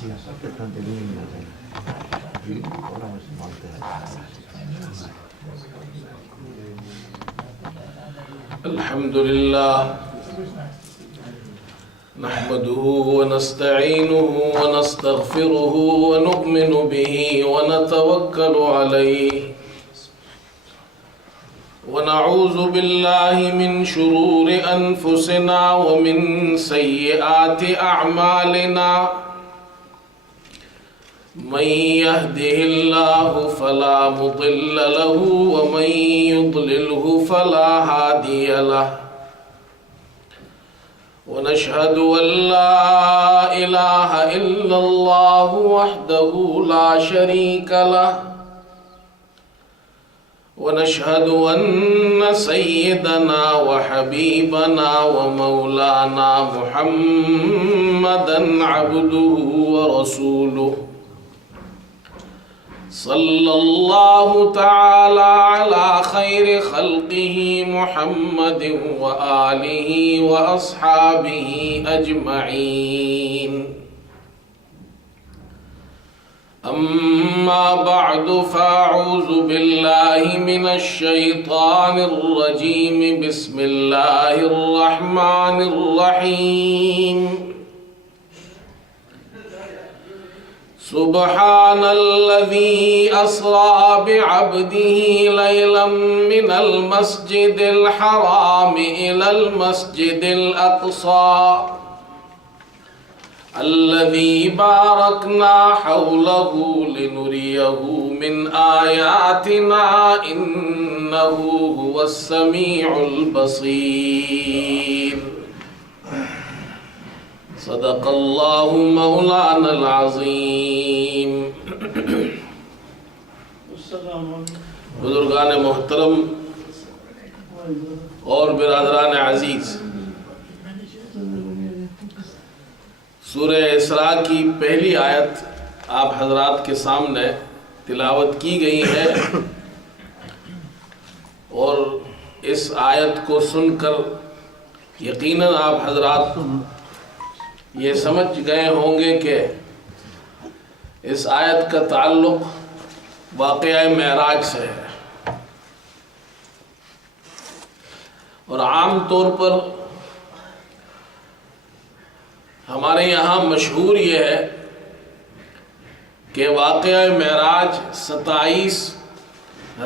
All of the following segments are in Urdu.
الحمد لله نحمده ونستعينه ونستغفره ونؤمن به ونتوكل عليه ونعوذ بالله من شرور أنفسنا ومن سيئات أعمالنا من يهده الله فلا مضل له ومن يضلله فلا هادي له ونشهد أن لا إله إلا الله وحده لا شريك له ونشهد أن سيدنا وحبيبنا ومولانا محمدًا عبده ورسوله صلى الله تعالى على خير خلقه محمد وآله وأصحابه أجمعين أما بعد فأعوذ بالله من الشيطان الرجيم بسم الله الرحمن الرحيم سبحان الذي أسرى بعبده ليلا من المسجد الحرام إلى المسجد الأقصى الذي باركنا حوله لنريه من آياتنا إنه هو السميع البصير صدق الله مولانا العظیم۔ بزرگان محترم اور برادران عزیز، سورہ اسراء کی پہلی آیت آپ حضرات کے سامنے تلاوت کی گئی ہے، اور اس آیت کو سن کر یقیناً آپ حضرات یہ سمجھ گئے ہوں گے کہ اس آیت کا تعلق واقعہ معراج سے ہے، اور عام طور پر ہمارے یہاں مشہور یہ ہے کہ واقعہ معراج 27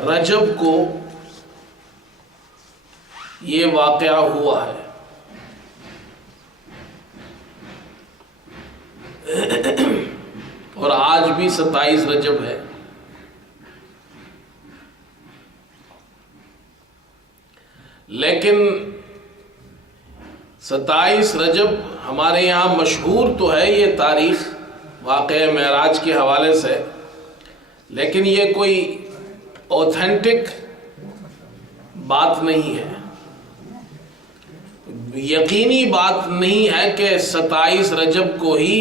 رجب کو یہ واقعہ ہوا ہے، اور آج بھی 27 رجب ہے۔ لیکن 27 رجب ہمارے یہاں مشہور تو ہے یہ تاریخ واقعہ معراج کے حوالے سے، لیکن یہ کوئی اوتھینٹک بات نہیں ہے، یقینی بات نہیں ہے کہ 27 رجب کو ہی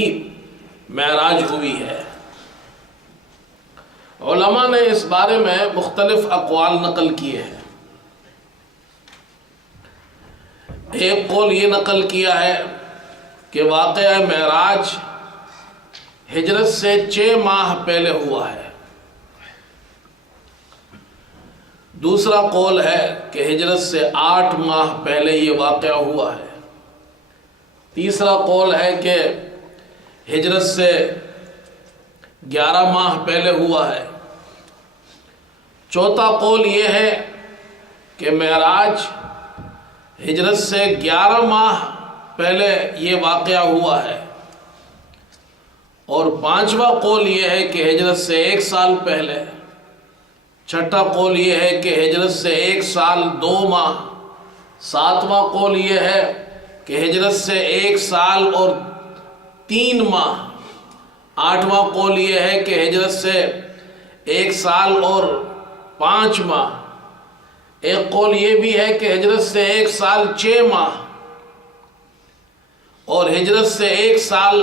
معراج ہوئی ہے۔ علماء نے اس بارے میں مختلف اقوال نقل کیے ہیں۔ ایک قول یہ نقل کیا ہے کہ واقعہ معراج ہجرت سے 6 ماہ پہلے ہوا ہے۔ دوسرا قول ہے کہ ہجرت سے 8 ماہ پہلے یہ واقعہ ہوا ہے۔ تیسرا قول ہے کہ ہجرت سے 11 ماہ پہلے ہوا ہے۔ چوتھا قول یہ ہے کہ معراج ہجرت سے 11 ماہ پہلے یہ واقعہ ہوا ہے، اور پانچواں قول یہ ہے کہ ہجرت سے 1 سال پہلے۔ چھٹا قول یہ ہے کہ ہجرت سے 1 سال 2 ماہ۔ ساتواں قول یہ ہے کہ ہجرت سے 1 سال اور 3 ماہ۔ آٹھواں قول یہ ہے کہ ہجرت سے 1 سال اور 5 ماہ۔ ایک قول یہ بھی ہے کہ ہجرت سے 1 سال 6 ماہ، اور ہجرت سے 1 سال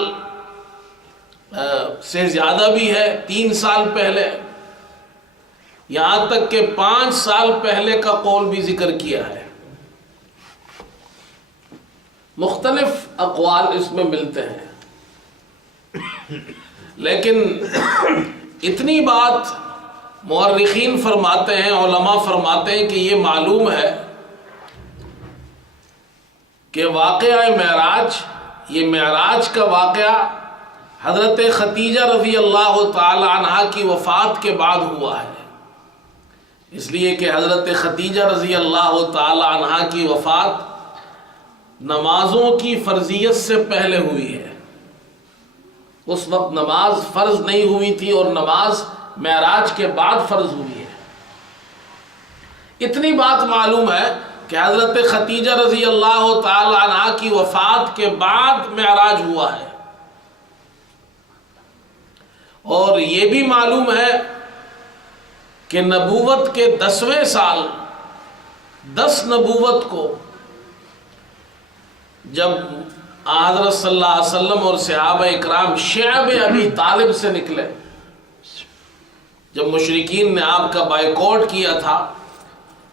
سے زیادہ بھی ہے، 3 سال پہلے، یہاں تک کہ 5 سال پہلے کا قول بھی ذکر کیا ہے۔ مختلف اقوال اس میں ملتے ہیں۔ لیکن اتنی بات مورخین فرماتے ہیں، علماء فرماتے ہیں کہ یہ معلوم ہے کہ واقعہ معراج، یہ معراج کا واقعہ حضرت خدیجہ رضی اللہ تعالی عنہا کی وفات کے بعد ہوا ہے، اس لیے کہ حضرت خدیجہ رضی اللہ تعالی عنہا کی وفات نمازوں کی فرضیت سے پہلے ہوئی ہے۔ اس وقت نماز فرض نہیں ہوئی تھی اور نماز معراج کے بعد فرض ہوئی ہے۔ اتنی بات معلوم ہے کہ حضرت خدیجہ رضی اللہ تعالی عنہا کی وفات کے بعد معراج ہوا ہے، اور یہ بھی معلوم ہے کہ نبوت کے 10ویں سال 10 نبوت کو جب حضرت صلی اللہ علیہ وسلم اور صحابہ اکرام شعب ابی طالب سے نکلے، جب مشرکین نے آپ کا بائیکاٹ کیا تھا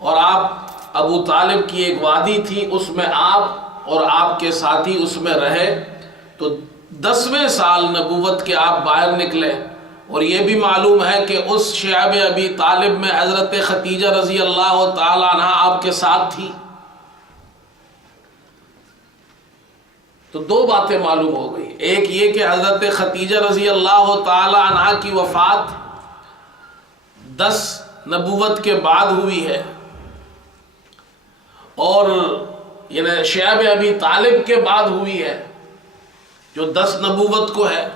اور آپ ابو طالب کی ایک وادی تھی، اس میں آپ اور آپ کے ساتھی اس میں رہے، تو 10ویں سال نبوت کے آپ باہر نکلے۔ اور یہ بھی معلوم ہے کہ اس شعب ابی طالب میں حضرت خدیجہ رضی اللہ تعالی عنہا آپ کے ساتھ تھی۔ تو 2 باتیں معلوم ہو گئی، ایک یہ کہ حضرت خدیجہ رضی اللہ تعالی عنہا کی وفات 10 نبوت کے بعد ہوئی ہے، اور یعنی شعب ابی طالب کے بعد ہوئی ہے جو 10 نبوت کو ہے۔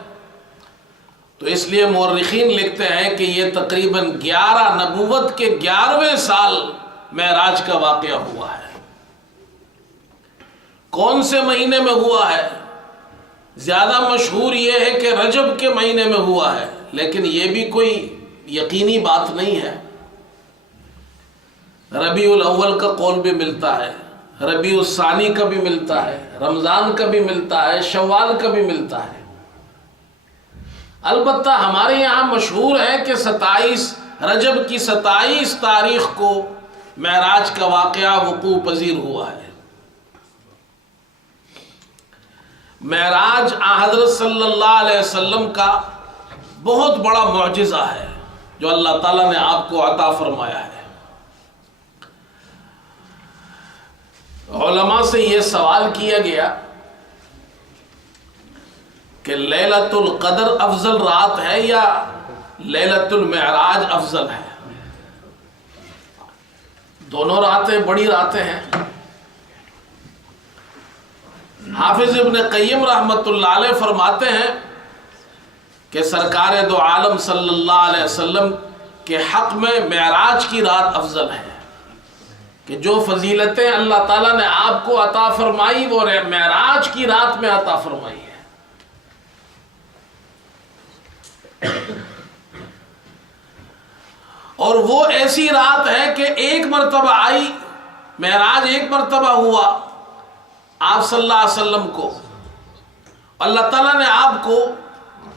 تو اس لیے مورخین لکھتے ہیں کہ یہ تقریباً 11 نبوت کے 11ویں سال معراج کا واقعہ ہوا ہے۔ کون سے مہینے میں ہوا ہے؟ زیادہ مشہور یہ ہے کہ رجب کے مہینے میں ہوا ہے، لیکن یہ بھی کوئی یقینی بات نہیں ہے۔ ربیع الاول کا قول بھی ملتا ہے، ربیع الثانی کا بھی ملتا ہے، رمضان کا بھی ملتا ہے، شوال کا بھی ملتا ہے۔ البتہ ہمارے یہاں مشہور ہے کہ 27 رجب کی 27 تاریخ کو معراج کا واقعہ وقوع پذیر ہوا ہے۔ معراج حضرت صلی اللہ علیہ وسلم کا بہت بڑا معجزہ ہے جو اللہ تعالیٰ نے آپ کو عطا فرمایا ہے۔ علماء سے یہ سوال کیا گیا کہ لیلۃ القدر افضل رات ہے یا لیلۃ المعراج افضل ہے؟ دونوں راتیں بڑی راتیں ہیں۔ حافظ ابن قیم رحمۃ اللہ علیہ فرماتے ہیں کہ سرکار دو عالم صلی اللہ علیہ وسلم کے حق میں معراج کی رات افضل ہے، کہ جو فضیلتیں اللہ تعالیٰ نے آپ کو عطا فرمائی وہ معراج کی رات میں عطا فرمائی ہے۔ اور وہ ایسی رات ہے کہ ایک مرتبہ آئی، معراج ایک مرتبہ ہوا آپ صلی اللہ علیہ وسلم کو، اللہ تعالیٰ نے آپ کو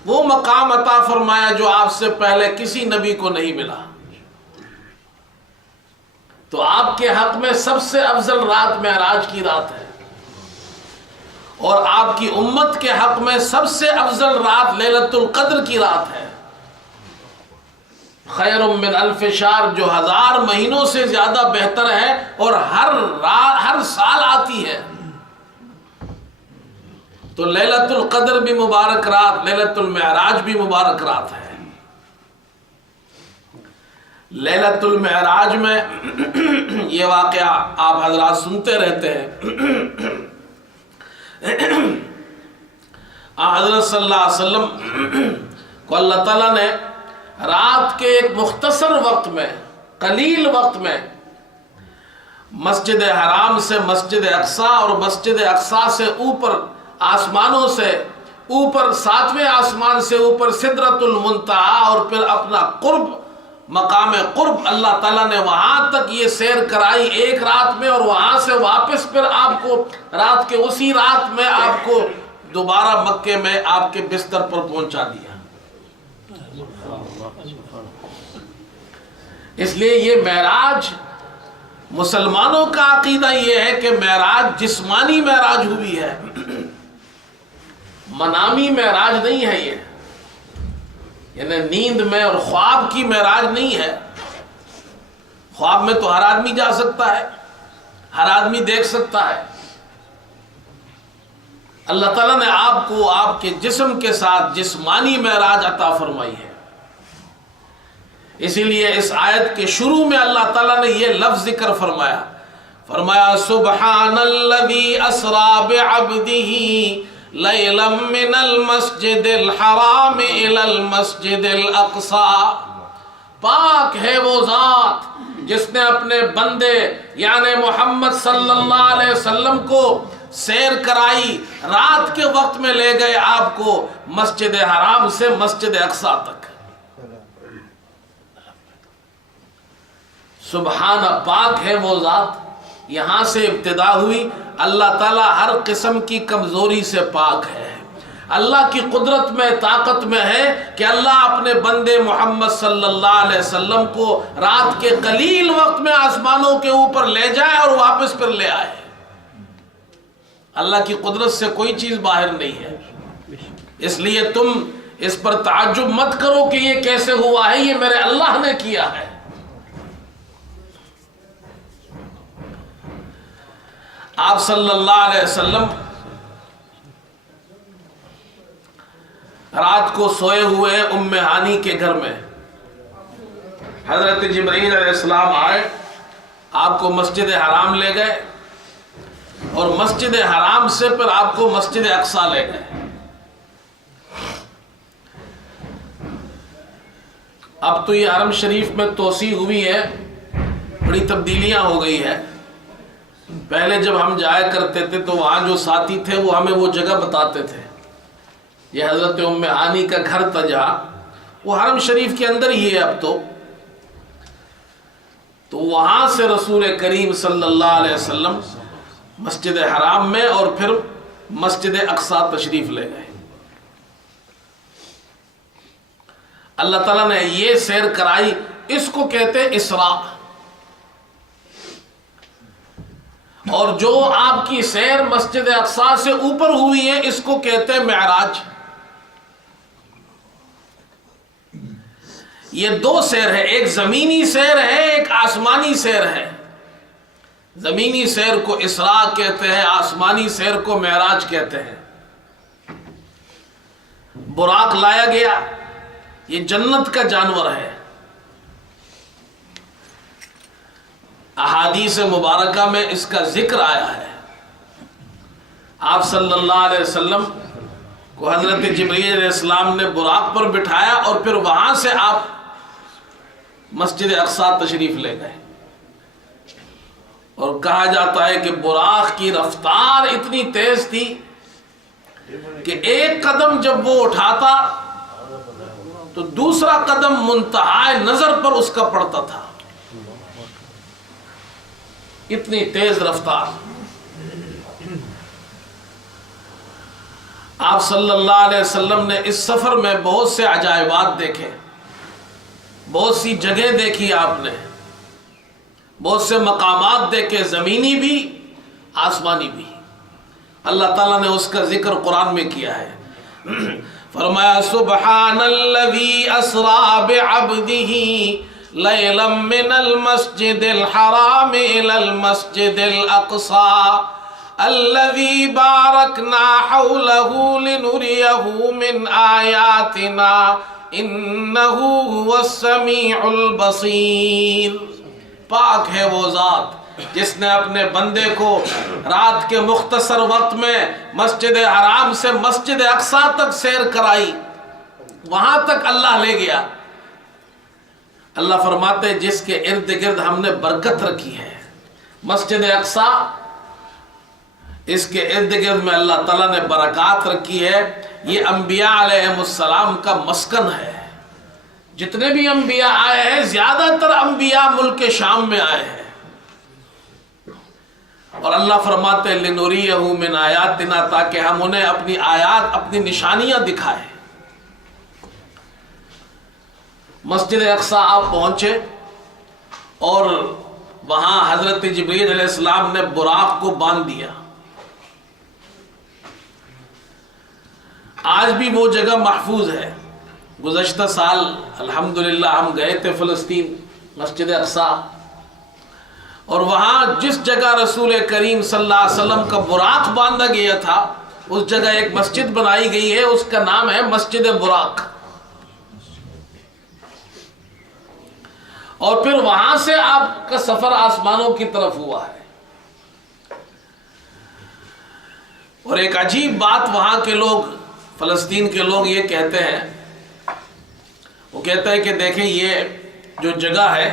وہ مقام عطا فرمایا جو آپ سے پہلے کسی نبی کو نہیں ملا۔ تو آپ کے حق میں سب سے افضل رات معراج کی رات ہے، اور آپ کی امت کے حق میں سب سے افضل رات لیلۃ القدر کی رات ہے۔ خیر من الف شہر، جو 1000 مہینوں سے زیادہ بہتر ہے اور ہر سال آتی ہے۔ تو لیلۃ القدر بھی مبارک رات، لیلۃ المعراج بھی مبارک رات ہے۔ لیلۃ المعراج میں یہ واقعہ آپ حضرات سنتے رہتے ہیں۔ حضرت صلی اللہ علیہ وسلم کو اللہ تعالیٰ نے رات کے ایک مختصر وقت میں، قلیل وقت میں، مسجد حرام سے مسجد اقصی اور مسجد اقصی سے اوپر آسمانوں سے اوپر 7ویں آسمان سے اوپر سدرۃ المنتہا، اور پھر اپنا قرب، مقام قرب اللہ تعالیٰ نے وہاں تک یہ سیر کرائی ایک رات میں، اور وہاں سے واپس پھر آپ کو رات کے اسی رات میں آپ کو دوبارہ مکے میں آپ کے بستر پر پہنچا دیا۔ اس لیے یہ معراج، مسلمانوں کا عقیدہ یہ ہے کہ معراج جسمانی معراج ہوئی ہے، منامی معراج نہیں ہے یہ۔ یعنی نیند میں اور خواب کی معراج نہیں ہے. خواب میں تو ہر آدمی جا سکتا ہے، ہر آدمی دیکھ سکتا ہے. اللہ تعالیٰ نے آپ کو آپ کے جسم کے ساتھ جسمانی معراج عطا فرمائی ہے. اسی لیے اس آیت کے شروع میں اللہ تعالیٰ نے یہ لفظ ذکر فرمایا، فرمایا سبحان الذی اسریٰ بعبدہ لیلا من المسجد الحرام الی المسجد الاقصی. پاک ہے وہ ذات جس نے اپنے بندے یعنی محمد صلی اللہ علیہ وسلم کو سیر کرائی، رات کے وقت میں لے گئے آپ کو مسجد حرام سے مسجد اقصی تک. سبحان، پاک ہے وہ ذات. یہاں سے ابتدا ہوئی. اللہ تعالیٰ ہر قسم کی کمزوری سے پاک ہے. اللہ کی قدرت میں، طاقت میں ہے کہ اللہ اپنے بندے محمد صلی اللہ علیہ وسلم کو رات کے قلیل وقت میں آسمانوں کے اوپر لے جائے اور واپس پھر لے آئے. اللہ کی قدرت سے کوئی چیز باہر نہیں ہے. اس لیے تم اس پر تعجب مت کرو کہ یہ کیسے ہوا ہے، یہ میرے اللہ نے کیا ہے. آپ صلی اللہ علیہ وسلم رات کو سوئے ہوئے ام ہانی کے گھر میں. حضرت جبرائیل علیہ السلام آئے، آپ کو مسجد حرام لے گئے اور مسجد حرام سے پھر آپ کو مسجد اقصی لے گئے. اب تو یہ حرم شریف میں توسیع ہوئی ہے، بڑی تبدیلیاں ہو گئی ہے. پہلے جب ہم جایا کرتے تھے تو وہاں جو ساتھی تھے وہ ہمیں وہ جگہ بتاتے تھے. یہ حضرت ام ہانی کا گھر تھا جہاں، وہ حرم شریف کے اندر ہی ہے اب تو وہاں سے رسول کریم صلی اللہ علیہ وسلم مسجد حرام میں اور پھر مسجد اقصی تشریف لے گئے. اللہ تعالیٰ نے یہ سیر کرائی، اس کو کہتے اسراء. اور جو آپ کی سیر مسجد اقصی سے اوپر ہوئی ہے اس کو کہتے معراج. یہ دو سیر ہے، ایک زمینی سیر ہے، ایک آسمانی سیر ہے. زمینی سیر کو اسراء کہتے ہیں، آسمانی سیر کو معراج کہتے ہیں. براق لایا گیا، یہ جنت کا جانور ہے. احادیث مبارکہ میں اس کا ذکر آیا ہے. آپ صلی اللہ علیہ وسلم کو حضرت جبرائیل علیہ السلام نے براق پر بٹھایا اور پھر وہاں سے آپ مسجد اقصی تشریف لے گئے. اور کہا جاتا ہے کہ براق کی رفتار اتنی تیز تھی کہ ایک قدم جب وہ اٹھاتا تو دوسرا قدم منتہائے نظر پر اس کا پڑتا تھا. اتنی تیز رفتار. آپ صلی اللہ علیہ وسلم نے اس سفر میں بہت سے عجائبات دیکھے، بہت سی جگہ دیکھی، آپ نے بہت سے مقامات دیکھے، زمینی بھی آسمانی بھی. اللہ تعالیٰ نے اس کا ذکر قرآن میں کیا ہے. فرمایا سبحان الذی اسریٰ بعبدہ لیلا من المسجد الحرام الی المسجد الاقصی الذی بارکنا حولہ لنریہ من آیاتنا انہ هو السمیع البصیر. پاک ہے وہ ذات جس نے اپنے بندے کو رات کے مختصر وقت میں مسجد حرام سے مسجد اقصی تک سیر کرائی. وہاں تک اللہ لے گیا. اللہ فرماتے جس کے ارد گرد ہم نے برکت رکھی ہے، مسجد اقصی، اس کے ارد گرد میں اللہ تعالیٰ نے برکات رکھی ہے. یہ انبیاء علیہ السلام کا مسکن ہے. جتنے بھی انبیاء آئے ہیں زیادہ تر انبیاء ملک شام میں آئے ہیں. اور اللہ فرماتے لنریہ من آیاتنا، تاکہ ہم انہیں اپنی آیات، اپنی نشانیاں دکھائیں. مسجد اقصی آپ پہنچے اور وہاں حضرت جبرائیل علیہ السلام نے براق کو باندھ دیا. آج بھی وہ جگہ محفوظ ہے. گزشتہ سال الحمدللہ ہم گئے تھے فلسطین، مسجد اقصی، اور وہاں جس جگہ رسول کریم صلی اللہ علیہ وسلم کا براق باندھا گیا تھا اس جگہ ایک مسجد بنائی گئی ہے، اس کا نام ہے مسجد براق. اور پھر وہاں سے آپ کا سفر آسمانوں کی طرف ہوا ہے. اور ایک عجیب بات وہاں کے لوگ، فلسطین کے لوگ یہ کہتے ہیں، وہ کہتے ہیں کہ دیکھیں یہ جو جگہ ہے،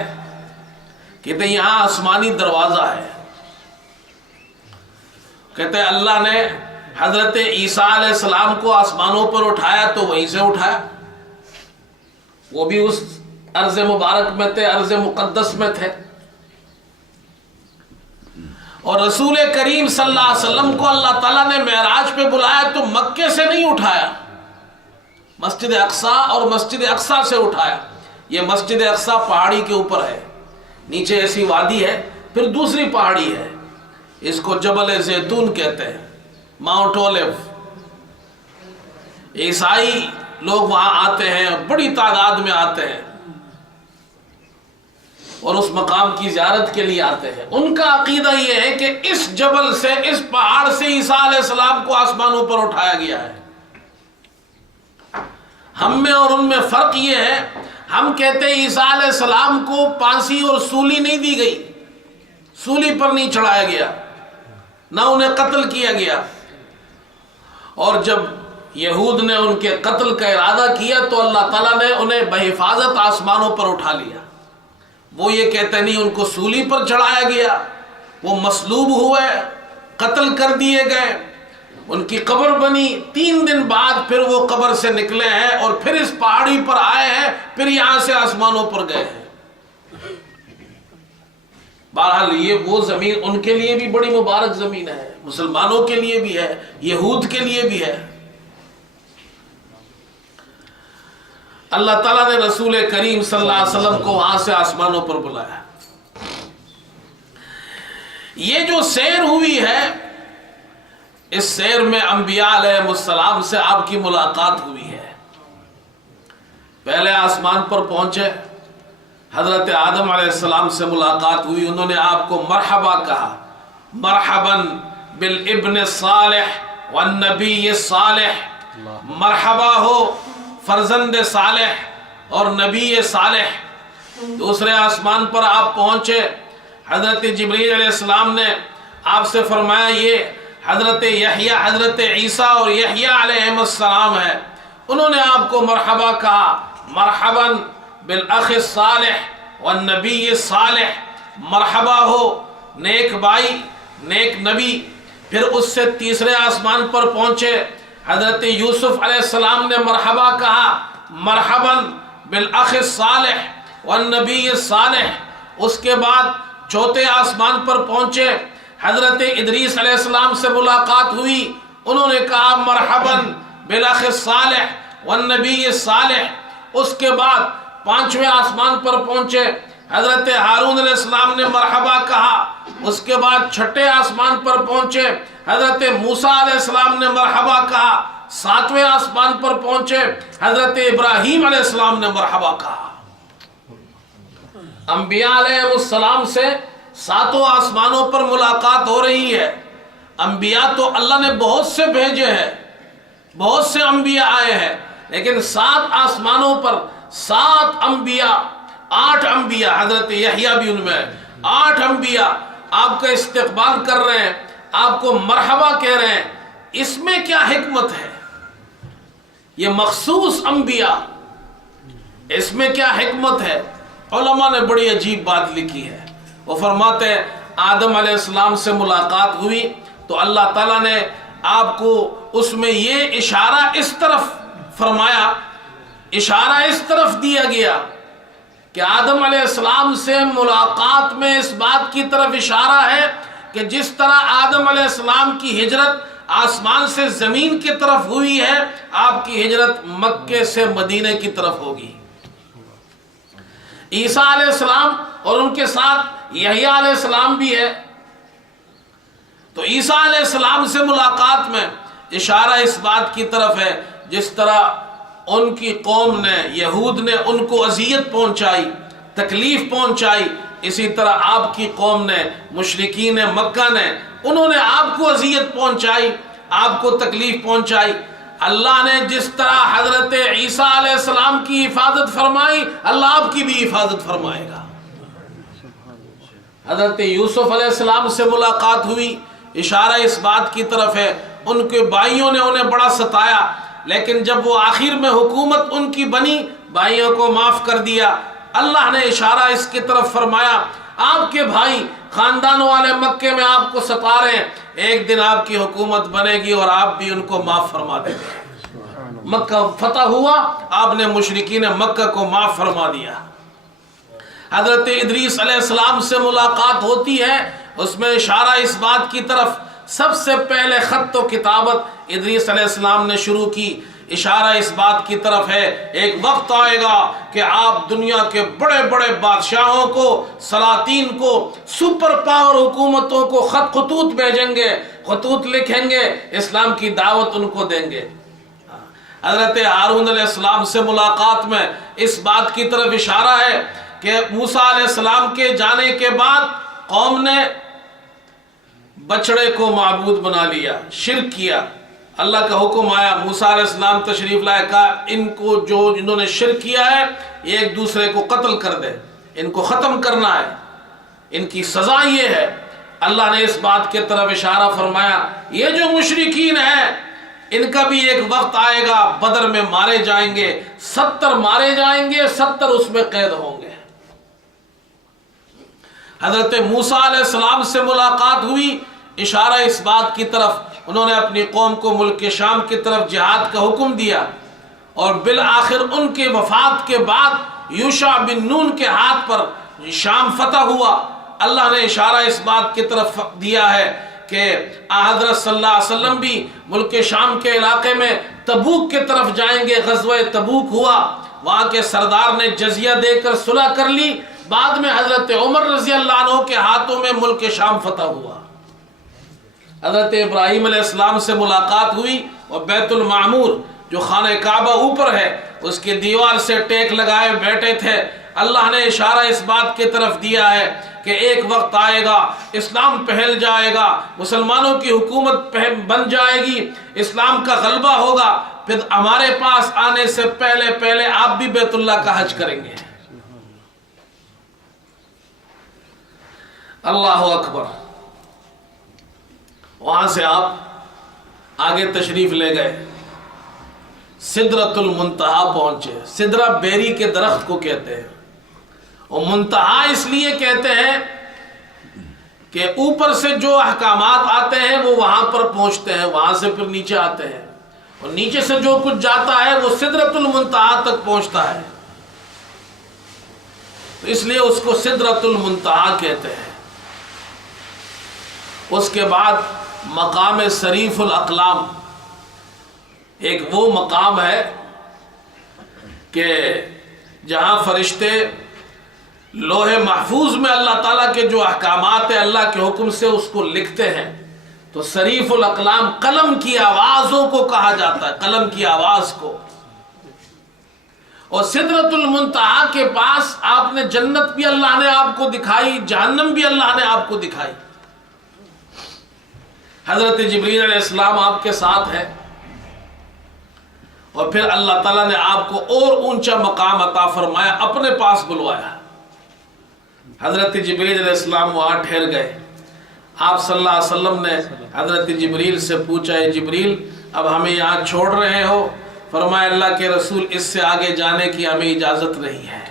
کہتے ہیں یہاں آسمانی دروازہ ہے. کہتے ہیں اللہ نے حضرت عیسیٰ علیہ السلام کو آسمانوں پر اٹھایا تو وہیں سے اٹھایا، وہ بھی اس ارض مبارک میں تھے، ارض مقدس میں تھے. اور رسول کریم صلی اللہ علیہ وسلم کو اللہ تعالیٰ نے معراج پہ بلایا تو مکے سے نہیں اٹھایا، مسجد اقصی اور مسجد اقصی سے اٹھایا. یہ مسجد اقصی پہاڑی کے اوپر ہے، نیچے ایسی وادی ہے، پھر دوسری پہاڑی ہے، اس کو جبل زیتون کہتے ہیں، ماؤنٹ اولیو. عیسائی لوگ وہاں آتے ہیں، بڑی تعداد میں آتے ہیں اور اس مقام کی زیارت کے لیے آتے ہیں. ان کا عقیدہ یہ ہے کہ اس جبل سے، اس پہاڑ سے عیسیٰ علیہ السلام کو آسمانوں پر اٹھایا گیا ہے. ہم میں اور ان میں فرق یہ ہے، ہم کہتے ہیں عیسیٰ علیہ السلام کو پھانسی اور سولی نہیں دی گئی، سولی پر نہیں چڑھایا گیا، نہ انہیں قتل کیا گیا. اور جب یہود نے ان کے قتل کا ارادہ کیا تو اللہ تعالیٰ نے انہیں بحفاظت آسمانوں پر اٹھا لیا. وہ یہ کہتے نہیں ان کو سولی پر چڑھایا گیا، وہ مصلوب ہوئے، قتل کر دیے گئے، ان کی قبر بنی، 3 دن بعد پھر وہ قبر سے نکلے ہیں اور پھر اس پہاڑی پر آئے ہیں، پھر یہاں سے آسمانوں پر گئے ہیں. بہرحال یہ وہ زمین ان کے لیے بھی بڑی مبارک زمین ہے، مسلمانوں کے لیے بھی ہے، یہود کے لیے بھی ہے. اللہ تعالیٰ نے رسول کریم صلی اللہ علیہ وسلم کو وہاں سے آسمانوں پر بلایا. یہ جو سیر ہوئی ہے، اس سیر میں انبیاء علیہ السلام سے آپ کی ملاقات ہوئی ہے. پہلے آسمان پر پہنچے، حضرت آدم علیہ السلام سے ملاقات ہوئی، انہوں نے آپ کو مرحبا کہا، مرحباً بالابن الصالح والنبی الصالح، مرحبا ہو فرزند صالح اور نبی صالح. دوسرے آسمان پر آپ پہنچے، حضرت جبریل علیہ السلام نے آپ سے فرمایا یہ حضرت یحییٰ، حضرت عیسیٰ اور یحییٰ علیہ السلام ہے. انہوں نے آپ کو مرحبا کہا، مرحباً بالاخ الصالح والنبی الصالح، مرحبا ہو نیک بھائی، نیک نبی. پھر اس سے تیسرے آسمان پر پہنچے، حضرت یوسف علیہ السلام نے مرحبا کہا، مرحباً بالاخ الصالح والنبی الصالح. اس کے بعد چوتھے آسمان پر پہنچے، حضرت ادریس علیہ السلام سے ملاقات ہوئی، انہوں نے کہا مرحباً بالاخ الصالح والنبی الصالح. اس کے بعد پانچویں آسمان پر پہنچے، حضرت ہارون علیہ السلام نے مرحبا کہا. اس کے بعد چھٹے آسمان پر پہنچے، حضرت موسیٰ علیہ السلام نے مرحبا کہا. ساتویں آسمان پر پہنچے، حضرت ابراہیم علیہ السلام نے مرحبا کہا. انبیاء علیہ السلام سے 7 آسمانوں پر ملاقات ہو رہی ہے. انبیاء تو اللہ نے بہت سے بھیجے ہیں، بہت سے انبیاء آئے ہیں، لیکن 7 آسمانوں پر 7 انبیاء، 8 انبیاء، حضرت یحییٰ بھی ان میں 8 انبیاء آپ کا استقبال کر رہے ہیں، آپ کو مرحبا کہہ رہے ہیں. اس میں کیا حکمت ہے؟ یہ مخصوص انبیاء، اس میں کیا حکمت ہے؟ علماء نے بڑی عجیب بات لکھی ہے. وہ فرماتے ہیں آدم علیہ السلام سے ملاقات ہوئی تو اللہ تعالیٰ نے آپ کو اس میں یہ اشارہ اس طرف فرمایا، اشارہ اس طرف دیا گیا کہ آدم علیہ السلام سے ملاقات میں اس بات کی طرف اشارہ ہے کہ جس طرح آدم علیہ السلام کی ہجرت آسمان سے زمین کی طرف ہوئی ہے، آپ کی ہجرت مکے سے مدینے کی طرف ہوگی. عیسیٰ علیہ السلام اور ان کے ساتھ یحییٰ علیہ السلام بھی ہے، تو عیسیٰ علیہ السلام سے ملاقات میں اشارہ اس بات کی طرف ہے جس طرح ان کی قوم نے، یہود نے ان کو اذیت پہنچائی، تکلیف پہنچائی، اسی طرح آپ کی قوم نے، مشرکین مکہ نے، انہوں نے آپ کو اذیت پہنچائی، آپ کو تکلیف پہنچائی۔ اللہ نے جس طرح حضرت عیسیٰ علیہ السلام کی حفاظت فرمائی، اللہ آپ کی بھی حفاظت فرمائے گا۔ حضرت یوسف علیہ السلام سے ملاقات ہوئی، اشارہ اس بات کی طرف ہے ان کے بھائیوں نے انہیں بڑا ستایا، لیکن جب وہ آخر میں حکومت ان کی بنی، بھائیوں کو معاف کر دیا۔ اللہ نے اشارہ اس کی طرف فرمایا آپ کے بھائی خاندانوں والے مکے میں آپ کو ستا رہے ہیں، ایک دن آپ کی حکومت بنے گی اور آپ بھی ان کو معاف فرما دیں گے۔ مکہ فتح ہوا، آپ نے مشرکین مکہ کو معاف فرما دیا۔ حضرت ادریس علیہ السلام سے ملاقات ہوتی ہے، اس میں اشارہ اس بات کی طرف، سب سے پہلے خط و کتابت ادریس علیہ السلام نے شروع کی، اشارہ اس بات کی طرف ہے ایک وقت آئے گا کہ آپ دنیا کے بڑے بڑے بادشاہوں کو، سلاطین کو، سپر پاور حکومتوں کو خطوط بھیجیں گے، خطوط لکھیں گے، اسلام کی دعوت ان کو دیں گے۔ حضرت ہارون علیہ السلام سے ملاقات میں اس بات کی طرف اشارہ ہے کہ موسیٰ علیہ السلام کے جانے کے بعد قوم نے بچڑے کو معبود بنا لیا، شرک کیا۔ اللہ کا حکم آیا، موسیٰ علیہ السلام تشریف لائے، کہا ان کو جو انہوں نے شرک کیا ہے ایک دوسرے کو قتل کر دے، ان کو ختم کرنا ہے، ان کی سزا یہ ہے۔ اللہ نے اس بات کی طرف اشارہ فرمایا یہ جو مشرکین ہیں ان کا بھی ایک وقت آئے گا، بدر میں مارے جائیں گے، 70 مارے جائیں گے، 70 اس میں قید ہوں گے۔ حضرت موسیٰ علیہ السلام سے ملاقات ہوئی، اشارہ اس بات کی طرف، انہوں نے اپنی قوم کو ملک شام کی طرف جہاد کا حکم دیا، اور بالآخر ان کے وفات کے بعد یوشع بن نون کے ہاتھ پر شام فتح ہوا۔ اللہ نے اشارہ اس بات کی طرف دیا ہے کہ حضرت صلی اللہ علیہ وسلم بھی ملک شام کے علاقے میں تبوک کے طرف جائیں گے۔ غزوہ تبوک ہوا، وہاں کے سردار نے جزیہ دے کر صلح کر لی، بعد میں حضرت عمر رضی اللہ عنہ کے ہاتھوں میں ملک شام فتح ہوا۔ حضرت ابراہیم علیہ السلام سے ملاقات ہوئی، اور بیت المعمور جو خانہ کعبہ اوپر ہے اس کی دیوار سے ٹیک لگائے بیٹھے تھے۔ اللہ نے اشارہ اس بات کی طرف دیا ہے کہ ایک وقت آئے گا، اسلام پھیل جائے گا، مسلمانوں کی حکومت بن جائے گی، اسلام کا غلبہ ہوگا، پھر ہمارے پاس آنے سے پہلے پہلے آپ بھی بیت اللہ کا حج کریں گے۔ اللہ اکبر۔ وہاں سے آپ آگے تشریف لے گئے، سدرۃ المنتہا پہنچے۔ سدرہ بیری کے درخت کو کہتے ہیں، اور منتہا اس لیے کہتے ہیں کہ اوپر سے جو احکامات آتے ہیں وہ وہاں پر پہنچتے ہیں، وہاں سے پھر نیچے آتے ہیں، اور نیچے سے جو کچھ جاتا ہے وہ سدرۃ المنتہا تک پہنچتا ہے، تو اس لیے اس کو سدرۃ المنتہا کہتے ہیں۔ اس کے بعد مقام صریف الاقلام، ایک وہ مقام ہے کہ جہاں فرشتے لوح محفوظ میں اللہ تعالیٰ کے جو احکامات ہیں اللہ کے حکم سے اس کو لکھتے ہیں، تو صریف الاقلام قلم کی آوازوں کو کہا جاتا ہے، قلم کی آواز کو۔ اور سدرۃ المنتہا کے پاس آپ نے جنت بھی اللہ نے آپ کو دکھائی، جہنم بھی اللہ نے آپ کو دکھائی۔ حضرت جبریل علیہ السلام آپ کے ساتھ ہے، اور پھر اللہ تعالیٰ نے آپ کو اور اونچا مقام عطا فرمایا، اپنے پاس بلوایا۔ حضرت جبریل علیہ السلام وہاں ٹھہر گئے۔ آپ صلی اللہ علیہ وسلم نے حضرت جبریل سے پوچھا، اے جبریل اب ہمیں یہاں چھوڑ رہے ہو؟ فرمایا اللہ کے رسول اس سے آگے جانے کی ہمیں اجازت نہیں ہے۔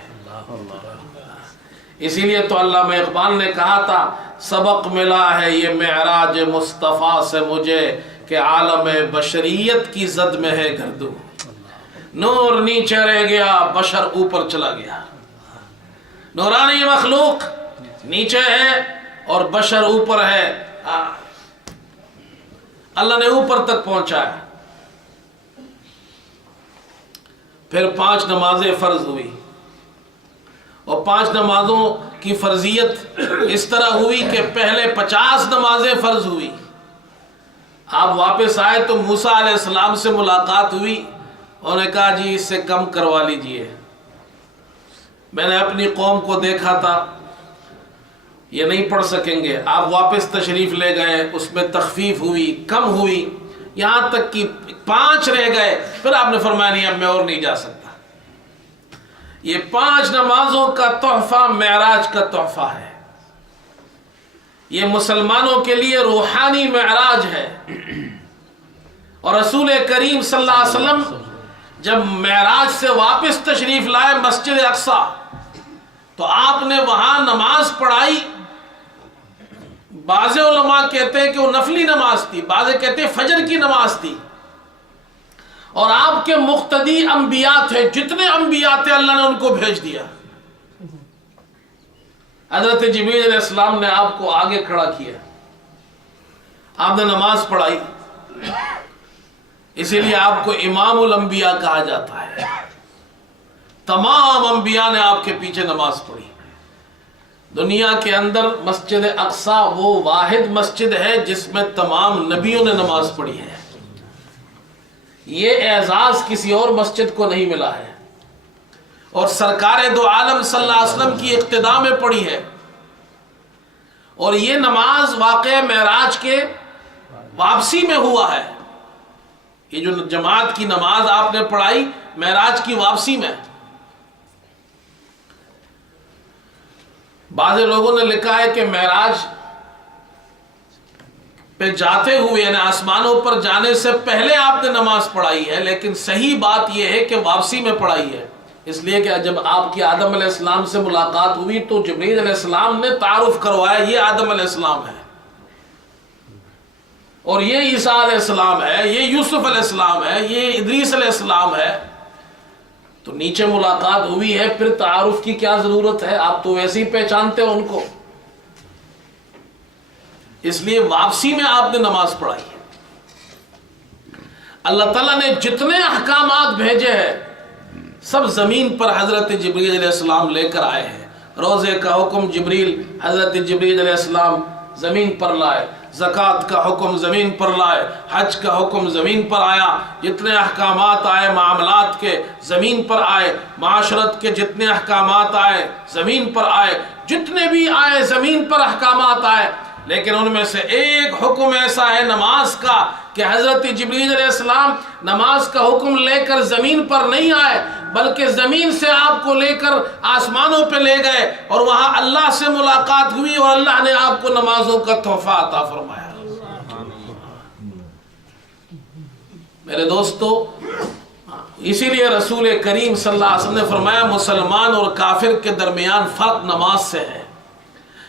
اسی لیے تو علامہ اقبال نے کہا تھا سبق ملا ہے یہ معراج مصطفیٰ سے مجھے کہ عالم بشریت کی زد میں ہے گردو، نور نیچے رہ گیا بشر اوپر چلا گیا۔ نورانی مخلوق نیچے ہے اور بشر اوپر ہے، اللہ نے اوپر تک پہنچایا۔ پھر 5 نمازیں فرض ہوئی، اور 5 نمازوں کی فرضیت اس طرح ہوئی کہ پہلے 50 نمازیں فرض ہوئی۔ آپ واپس آئے تو موسیٰ علیہ السلام سے ملاقات ہوئی، انہوں نے کہا جی اس سے کم کروا لیجئے. میں نے اپنی قوم کو دیکھا تھا یہ نہیں پڑھ سکیں گے، آپ واپس تشریف لے گئے، اس میں تخفیف ہوئی، کم ہوئی، یہاں تک کہ 5 رہ گئے. پھر آپ نے فرمایا نہیں اب میں اور نہیں جا سکتا. یہ 5 نمازوں کا تحفہ معراج کا تحفہ ہے. یہ مسلمانوں کے لیے روحانی معراج ہے. اور رسول کریم صلی اللہ علیہ وسلم جب معراج سے واپس تشریف لائے مسجد اقصی تو آپ نے وہاں نماز پڑھائی. بعض علماء کہتے ہیں کہ وہ نفلی نماز تھی، بعض کہتے ہیں فجر کی نماز تھی. اور آپ کے مقتدی انبیاء تھے، جتنے انبیاء تھے اللہ نے ان کو بھیج دیا. حضرت جبریل علیہ السلام نے آپ کو آگے کھڑا کیا، آپ نے نماز پڑھائی. اسی لیے آپ کو امام الانبیاء کہا جاتا ہے. تمام انبیاء نے آپ کے پیچھے نماز پڑھی. دنیا کے اندر مسجد اقصی وہ واحد مسجد ہے جس میں تمام نبیوں نے نماز پڑھی ہے. یہ اعزاز کسی اور مسجد کو نہیں ملا ہے، اور سرکار دو عالم صلی اللہ علیہ وسلم کی اقتداء میں پڑھی ہے. اور یہ نماز واقع معراج کے واپسی میں ہوا ہے. یہ جو جماعت کی نماز آپ نے پڑھائی معراج کی واپسی میں. بعض لوگوں نے لکھا ہے کہ معراج پہ جاتے ہوئے یعنی آسمانوں پر جانے سے پہلے آپ نے نماز پڑھائی ہے، لیکن صحیح بات یہ ہے کہ واپسی میں پڑھائی ہے. اس لیے کہ جب آپ کی آدم علیہ السلام سے ملاقات ہوئی تو جبریل علیہ السلام نے تعارف کروایا یہ آدم علیہ السلام ہے، اور یہ عیسیٰ علیہ السلام ہے، یہ یوسف علیہ السلام ہے، یہ ادریس علیہ السلام ہے. تو نیچے ملاقات ہوئی ہے، پھر تعارف کی کیا ضرورت ہے؟ آپ تو ویسے ہی پہچانتے ہو ان کو. اس لیے واپسی میں آپ نے نماز پڑھائی ہے. اللہ تعالیٰ نے جتنے احکامات بھیجے ہیں سب زمین پر حضرت جبریل علیہ السلام لے کر آئے ہیں. روزے کا حکم جبریل حضرت جبریل علیہ السلام زمین پر لائے، زکوٰۃ کا حکم زمین پر لائے، حج کا حکم زمین پر آیا، جتنے احکامات آئے معاملات کے زمین پر آئے، معاشرت کے جتنے احکامات آئے زمین پر آئے، جتنے بھی آئے زمین پر احکامات آئے. لیکن ان میں سے ایک حکم ایسا ہے نماز کا کہ حضرت جبریل علیہ السلام نماز کا حکم لے کر زمین پر نہیں آئے، بلکہ زمین سے آپ کو لے کر آسمانوں پہ لے گئے، اور وہاں اللہ سے ملاقات ہوئی اور اللہ نے آپ کو نمازوں کا تحفہ عطا فرمایا. میرے دوستو، اسی لیے رسول کریم صلی اللہ علیہ وسلم نے فرمایا مسلمان اور کافر کے درمیان فرق نماز سے ہے.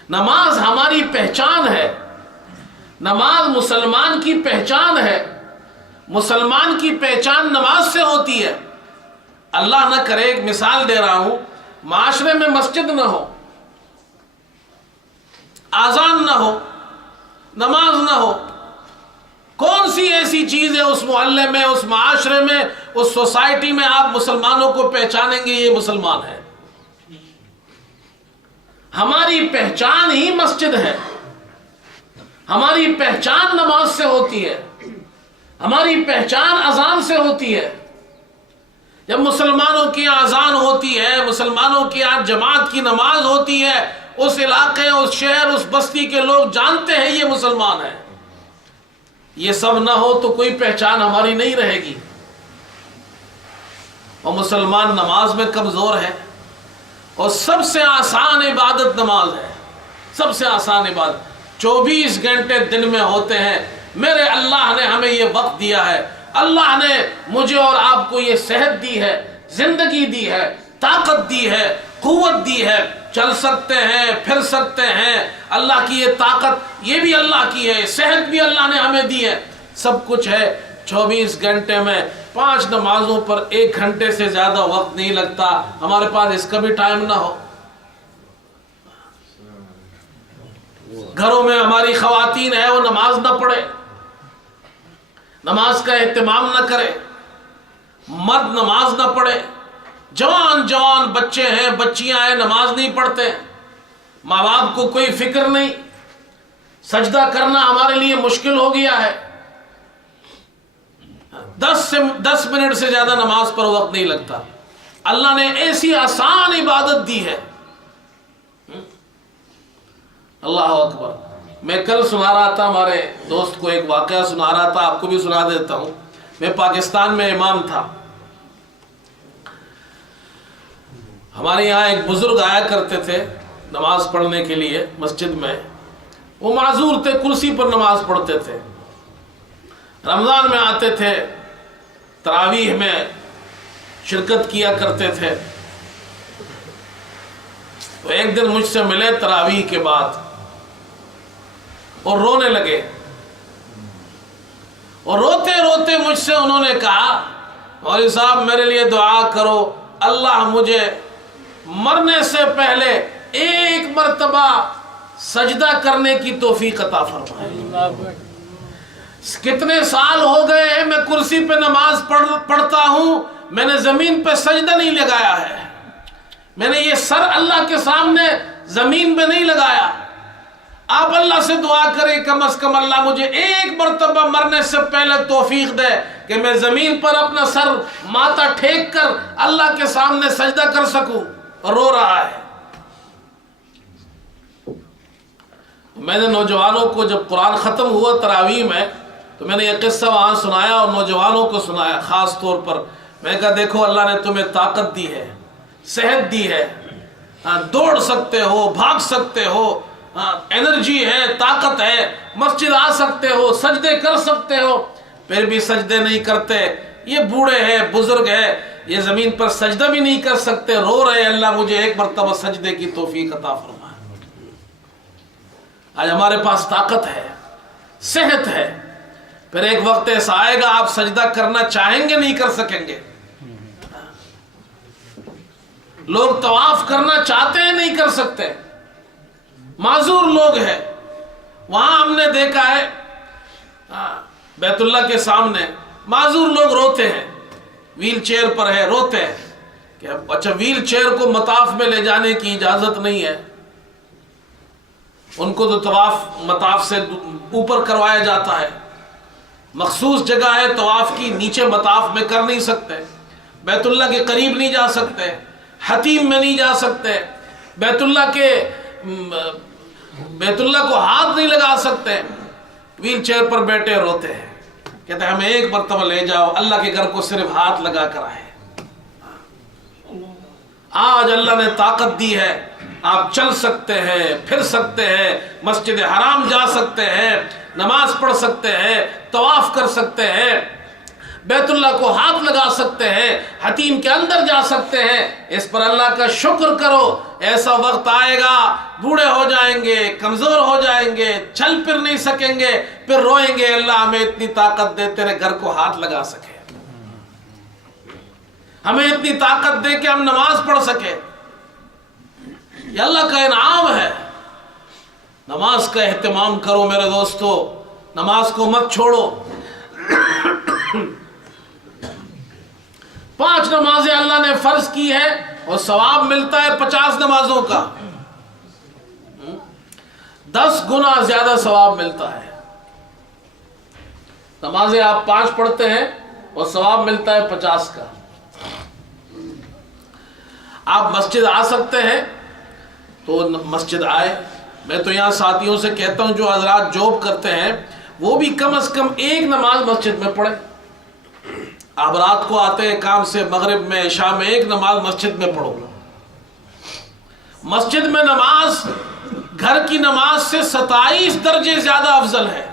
نماز ہماری پہچان ہے، نماز مسلمان کی پہچان ہے. مسلمان کی پہچان نماز سے ہوتی ہے. اللہ نہ کرے، ایک مثال دے رہا ہوں، معاشرے میں مسجد نہ ہو، آذان نہ ہو، نماز نہ ہو، کون سی ایسی چیز ہے اس محلے میں، اس معاشرے میں، اس سوسائٹی میں آپ مسلمانوں کو پہچانیں گے یہ مسلمان ہے؟ ہماری پہچان ہی مسجد ہے، ہماری پہچان نماز سے ہوتی ہے، ہماری پہچان اذان سے ہوتی ہے. جب مسلمانوں کی اذان ہوتی ہے، مسلمانوں کی آج جماعت کی نماز ہوتی ہے، اس علاقے، اس شہر، اس بستی کے لوگ جانتے ہیں یہ مسلمان ہے. یہ سب نہ ہو تو کوئی پہچان ہماری نہیں رہے گی. اور مسلمان نماز میں کمزور ہے، اور سب سے آسان عبادت نماز ہے. سب سے آسان عبادت 24 گھنٹے دن میں ہوتے ہیں. میرے اللہ نے ہمیں یہ وقت دیا ہے، اللہ نے مجھے اور آپ کو یہ صحت دی ہے، زندگی دی ہے، طاقت دی ہے، قوت دی ہے، چل سکتے ہیں، پھر سکتے ہیں. اللہ کی یہ طاقت یہ بھی اللہ کی ہے، صحت بھی اللہ نے ہمیں دی ہے، سب کچھ ہے. 24 گھنٹے میں 5 نمازوں پر 1 گھنٹے سے زیادہ وقت نہیں لگتا. ہمارے پاس اس کا بھی ٹائم نہ ہو. گھروں میں ہماری خواتین ہے وہ نماز نہ پڑھے، نماز کا اہتمام نہ کرے، مرد نماز نہ پڑھے، جوان بچے ہیں، بچیاں ہیں، نماز نہیں پڑھتے، ماں باپ کو کوئی فکر نہیں، سجدہ کرنا ہمارے لیے مشکل ہو گیا ہے. 10 منٹ سے زیادہ نماز پر وقت نہیں لگتا. اللہ نے ایسی آسان عبادت دی ہے. اللہ اکبر. میں کل سنا رہا تھا ہمارے دوست کو ایک واقعہ سنا رہا تھا, آپ کو بھی سنا دیتا ہوں. میں پاکستان میں امام تھا. ہمارے یہاں ایک بزرگ آیا کرتے تھے نماز پڑھنے کے لیے مسجد میں. وہ معذور تھے, کرسی پر نماز پڑھتے تھے. رمضان میں آتے تھے, تراویح میں شرکت کیا کرتے تھے. تو ایک دن مجھ سے ملے تراویح کے بعد اور رونے لگے. اور روتے روتے مجھ سے انہوں نے کہا, مولوی صاحب میرے لیے دعا کرو, اللہ مجھے مرنے سے پہلے ایک مرتبہ سجدہ کرنے کی توفیق عطا فرمائے. کتنے سال ہو گئے ہیں میں کرسی پہ نماز پڑھتا ہوں, میں نے زمین پہ سجدہ نہیں لگایا ہے. میں نے یہ سر اللہ کے سامنے زمین پہ نہیں لگایا. آپ اللہ سے دعا کریں کم از کم اللہ مجھے ایک مرتبہ مرنے سے پہلے توفیق دے کہ میں زمین پر اپنا سر ماتھا ٹھیک کر اللہ کے سامنے سجدہ کر سکوں. رو رہا ہے. میں نے نوجوانوں کو جب قرآن ختم ہوا تراویح میں تو میں نے یہ قصہ وہاں سنایا اور نوجوانوں کو سنایا خاص طور پر. میں کہا دیکھو اللہ نے تمہیں طاقت دی ہے, صحت دی ہے, دوڑ سکتے ہو, بھاگ سکتے ہو, انرجی ہے, طاقت ہے, مسجد آ سکتے ہو, سجدے کر سکتے ہو, پھر بھی سجدے نہیں کرتے. یہ بوڑھے ہیں, بزرگ ہیں, یہ زمین پر سجدہ بھی نہیں کر سکتے, رو رہے اللہ مجھے ایک مرتبہ سجدے کی توفیق عطا فرمائے. آج ہمارے پاس طاقت ہے, صحت ہے, پھر ایک وقت ایسا آئے گا آپ سجدہ کرنا چاہیں گے نہیں کر سکیں گے. لوگ طواف کرنا چاہتے ہیں نہیں کر سکتے, معذور لوگ ہیں. وہاں ہم نے دیکھا ہے بیت اللہ کے سامنے معذور لوگ روتے ہیں, ویل چیئر پر ہے, روتے ہیں کہ اچھا ویل چیئر کو مطاف میں لے جانے کی اجازت نہیں ہے, ان کو تو طواف مطاف سے اوپر کروایا جاتا ہے. مخصوص جگہ ہے طواف کی, نیچے مطاف میں کر نہیں سکتے, بیت اللہ کے قریب نہیں جا سکتے, حتیم میں نہیں جا سکتے, بیت اللہ کو ہاتھ نہیں لگا سکتے. ویل چیئر پر بیٹھے روتے ہیں, کہتے ہیں ہمیں ایک مرتبہ لے جاؤ, اللہ کے گھر کو صرف ہاتھ لگا کر آئے. آج اللہ نے طاقت دی ہے, آپ چل سکتے ہیں, پھر سکتے ہیں, مسجد حرام جا سکتے ہیں, نماز پڑھ سکتے ہیں, طواف کر سکتے ہیں, بیت اللہ کو ہاتھ لگا سکتے ہیں, حتیم کے اندر جا سکتے ہیں. اس پر اللہ کا شکر کرو. ایسا وقت آئے گا بوڑھے ہو جائیں گے, کمزور ہو جائیں گے, چل پھر نہیں سکیں گے, پھر روئیں گے اللہ ہمیں اتنی طاقت دے تیرے گھر کو ہاتھ لگا سکے, ہمیں اتنی طاقت دے کہ ہم نماز پڑھ سکے. یہ اللہ کا انعام ہے. نماز کا اہتمام کرو میرے دوستو, نماز کو مت چھوڑو. 5 نمازیں اللہ نے فرض کی ہے اور ثواب ملتا ہے 50 نمازوں کا, 10 گنا زیادہ ثواب ملتا ہے. نمازیں آپ 5 پڑھتے ہیں اور ثواب ملتا ہے 50 کا. آپ مسجد آ سکتے ہیں تو مسجد آئے. میں تو یہاں ساتھیوں سے کہتا ہوں جو حضرات جاب کرتے ہیں وہ بھی کم از کم ایک نماز مسجد میں پڑھیں. آپ رات کو آتے ہیں کام سے, مغرب میں عشاء میں ایک نماز مسجد میں پڑھو. مسجد میں نماز گھر کی نماز سے 27 درجے زیادہ افضل ہے.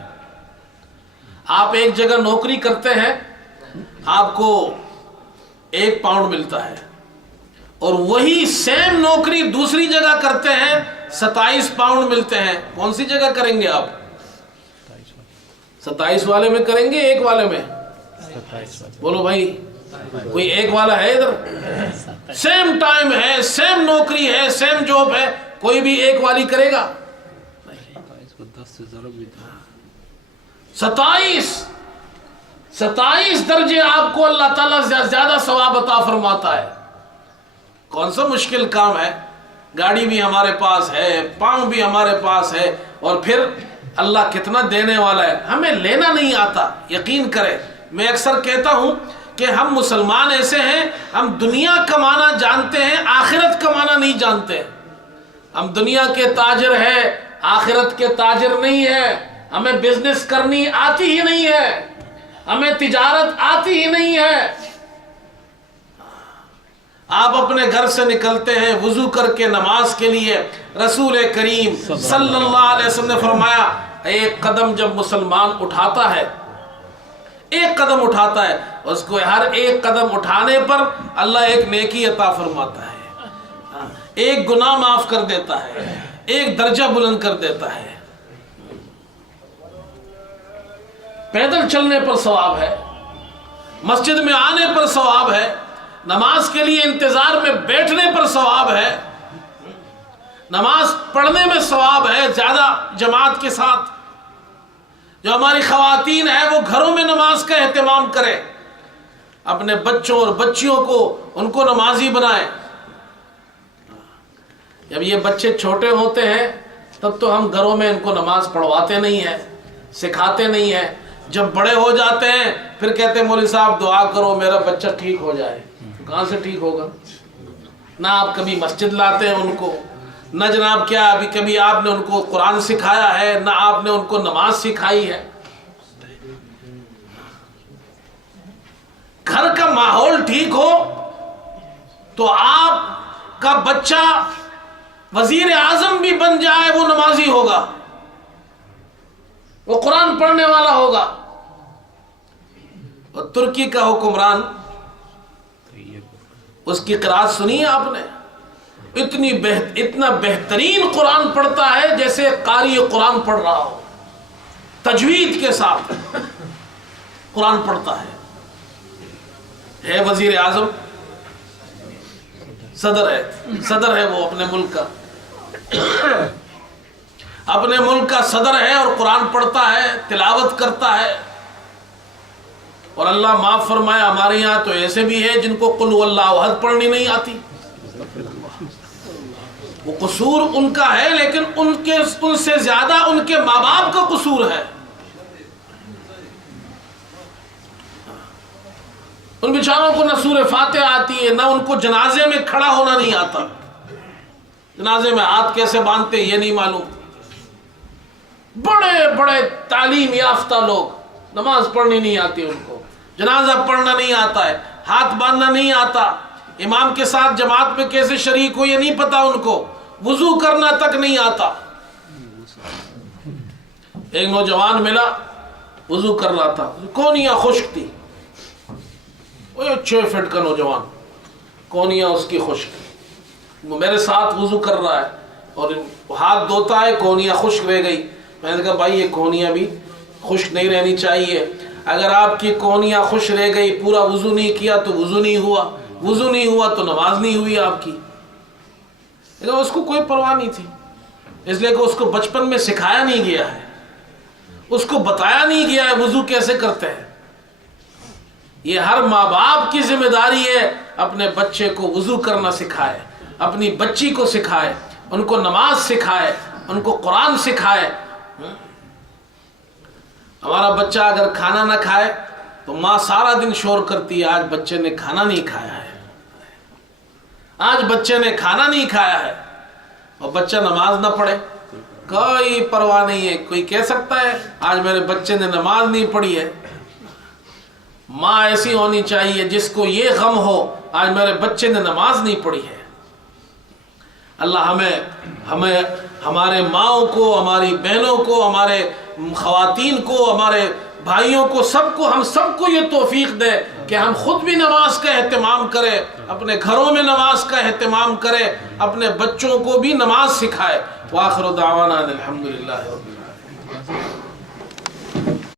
آپ ایک جگہ نوکری کرتے ہیں, آپ کو 1 پاؤنڈ ملتا ہے, اور وہی سیم نوکری دوسری جگہ کرتے ہیں 27 پاؤنڈ ملتے ہیں. کون سی جگہ کریں گے آپ؟ 27 والے میں کریں گے, 1 والے میں؟ بولو بھائی, کوئی 1 والا ہے ادھر؟ سیم ٹائم ہے, سیم نوکری ہے, سیم جاب ہے, کوئی بھی 1 والی کرے گا؟ 27 درجے آپ کو اللہ تعالیٰ زیادہ ثواب عطا فرماتا ہے. کون سا مشکل کام ہے؟ گاڑی بھی ہمارے پاس ہے, پاؤں بھی ہمارے پاس ہے, اور پھر اللہ کتنا دینے والا ہے. ہمیں لینا نہیں آتا, یقین کرے, میں اکثر کہتا ہوں کہ ہم مسلمان ایسے ہیں، ہم دنیا کمانا جانتے ہیں، آخرت کمانا نہیں جانتے. ہم دنیا کے تاجر ہیں، آخرت کے تاجر نہیں ہیں. ہمیں بزنس کرنی آتی ہی نہیں ہے، ہمیں تجارت آتی ہی نہیں ہے. آپ اپنے گھر سے نکلتے ہیں وضو کر کے نماز کے لیے، رسول کریم صلی اللہ علیہ وسلم نے فرمایا ایک قدم جب مسلمان اٹھاتا ہے، ایک قدم اٹھاتا ہے، اس کو ہر ایک قدم اٹھانے پر اللہ ایک نیکی عطا فرماتا ہے، ایک گناہ معاف کر دیتا ہے، ایک درجہ بلند کر دیتا ہے. پیدل چلنے پر ثواب ہے، مسجد میں آنے پر ثواب ہے، نماز کے لیے انتظار میں بیٹھنے پر ثواب ہے، نماز پڑھنے میں ثواب ہے زیادہ جماعت کے ساتھ. جو ہماری خواتین ہیں وہ گھروں میں نماز کا اہتمام کریں، اپنے بچوں اور بچیوں کو ان کو نمازی بنائیں. جب یہ بچے چھوٹے ہوتے ہیں تب تو ہم گھروں میں ان کو نماز پڑھواتے نہیں ہیں، سکھاتے نہیں ہیں. جب بڑے ہو جاتے ہیں پھر کہتے ہیں مولوی صاحب دعا کرو میرا بچہ ٹھیک ہو جائے. کہاں سے ٹھیک ہوگا؟ نہ آپ کبھی مسجد لاتے ہیں ان کو، نہ جناب کیا ابھی کبھی آپ نے ان کو قرآن سکھایا ہے، نہ آپ نے ان کو نماز سکھائی ہے. گھر کا ماحول ٹھیک ہو تو آپ کا بچہ وزیر اعظم بھی بن جائے وہ نمازی ہوگا، وہ قرآن پڑھنے والا ہوگا. اور ترکی کا حکمران، اس کی قرآت سنی ہے آپ نے؟ اتنا بہترین قرآن پڑھتا ہے جیسے قاری قرآن پڑھ رہا ہو، تجوید کے ساتھ قرآن پڑھتا ہے وزیر اعظم، صدر ہے وہ اپنے ملک کا، اپنے ملک کا صدر ہے اور قرآن پڑھتا ہے، تلاوت کرتا ہے. اور اللہ معاف فرمائے ہمارے یہاں تو ایسے بھی ہے جن کو قل واللہ احد پڑھنی نہیں آتی. وہ قصور ان کا ہے لیکن ان سے زیادہ ان کے ماں باپ کا قصور ہے. ان بیچاروں کو نہ سورہ فاتحہ آتی ہے، نہ ان کو جنازے میں کھڑا ہونا نہیں آتا، جنازے میں ہاتھ کیسے باندھتے یہ نہیں معلوم. بڑے بڑے تعلیم یافتہ لوگ، نماز پڑھنی نہیں آتی ان کو، جنازہ پڑھنا نہیں آتا ہے، ہاتھ باندھنا نہیں آتا، امام کے ساتھ جماعت میں کیسے شریک ہو یہ نہیں پتا ان کو، وضو کرنا تک نہیں آتا. ایک نوجوان ملا وضو کر رہا تھا، کونیاں خشک تھی، 6 فٹ کا نوجوان، کونیاں اس کی خشک، وہ میرے ساتھ وضو کر رہا ہے اور ہاتھ دھوتا ہے، کونیاں خشک رہ گئی. میں نے کہا بھائی یہ کونیاں بھی خشک نہیں رہنی چاہیے، اگر آپ کی کونیاں خشک رہ گئی، پورا وضو نہیں کیا تو وضو نہیں ہوا، وضو نہیں ہوا تو نماز نہیں ہوئی آپ کی. لیکن اس کو کوئی پرواہ نہیں تھی، اس لیے کہ اس کو بچپن میں سکھایا نہیں گیا ہے، اس کو بتایا نہیں گیا ہے وضو کیسے کرتے ہیں. یہ ہر ماں باپ کی ذمہ داری ہے اپنے بچے کو وضو کرنا سکھائے، اپنی بچی کو سکھائے، ان کو نماز سکھائے، ان کو قرآن سکھائے. ہمارا بچہ اگر کھانا نہ کھائے تو ماں سارا دن شور کرتی ہے آج بچے نے کھانا نہیں کھایا ہے، آج بچے نے کھانا نہیں کھایا ہے. اور بچہ نماز نہ پڑھے کوئی پرواہ نہیں ہے، کوئی کہہ سکتا ہے آج میرے بچے نے نماز نہیں پڑھی ہے. ماں ایسی ہونی چاہیے جس کو یہ غم ہو آج میرے بچے نے نماز نہیں پڑھی ہے. اللہ ہمیں ہمارے ماؤں کو، ہماری بہنوں کو، ہمارے خواتین کو، ہمارے بھائیوں کو، ہم سب کو یہ توفیق دے کہ ہم خود بھی نماز کا اہتمام کریں، اپنے گھروں میں نماز کا اہتمام کریں، اپنے بچوں کو بھی نماز سکھائے. وآخر دعوانا الحمدللہ رب العالمین.